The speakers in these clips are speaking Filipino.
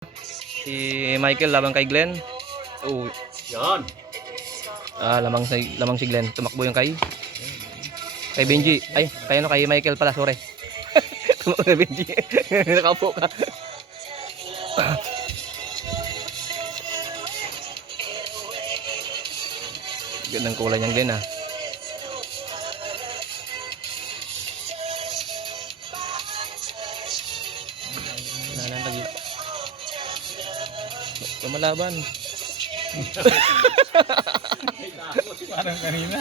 Si Michael laban kay Glenn. Oh, Yan. lamang si Glenn. Tumakbo yung kay Benji. Ay, kay Michael pala, sorry. Tumakbo kay Benji. Nakaupo ka. Gandang kulay niyang Glenn ah. Lagi. Lumalaban. Parang kanina.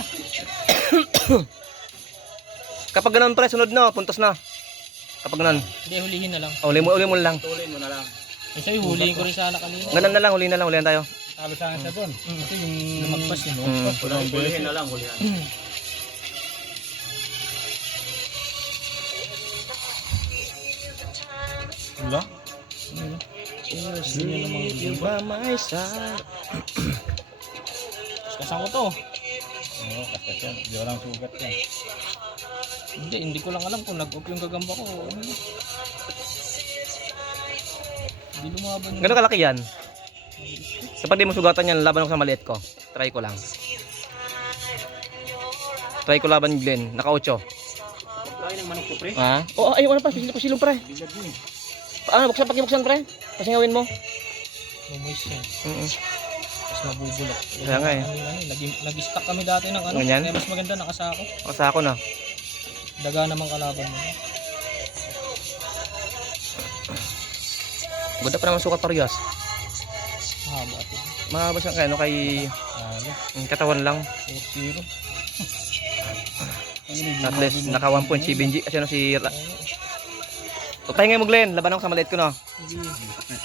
Kapag ganun pre, sunod na, puntos na. Kapag ganun. Hindi, hulihin na lang. Uli mo lang. Tulin mo na lang. Eh, sabi, hulihin ko rin sana kanina. Ganun na lang, hulihan tayo. Sabi sa akin siya doon. Ito yung Lumagpas yun. hulihin na lang, hulihan. Wala? You by my side. Kasan ko to. Oo, kaskas yan. Hindi walang sugat yan. Hindi ko lang alam kung nag-off yung gagamba ko. Ano yun? Hindi lumaban. Gano'n kalaki yan? Kapag di mo sugatan yan, laban ako sa maliit ko. Try ko lang. Try ko laban Glenn, naka 8. Pagkain ng manok ko, pre. Ha? Oh, ay wala pa, silong pre. Bilad mo eh. Paano, pakibuksan pre? Pasingawin mo. Mumoist yan. Tapos mabubulok. Kaya nga eh. Nag-stack kami dati ng ano. Ganyan? Kaya mas maganda nakasako. Kasako na. Daga naman kalaban mo. Ganda pa naman sukat parehas. Mahaba ito. Mahaba siyang kay, kay katawan lang. 4-0. At least naka 1 point si Benji. Kasi ano si... Pahingay mo Glenn, laban ako sa maliit ko na. Sige.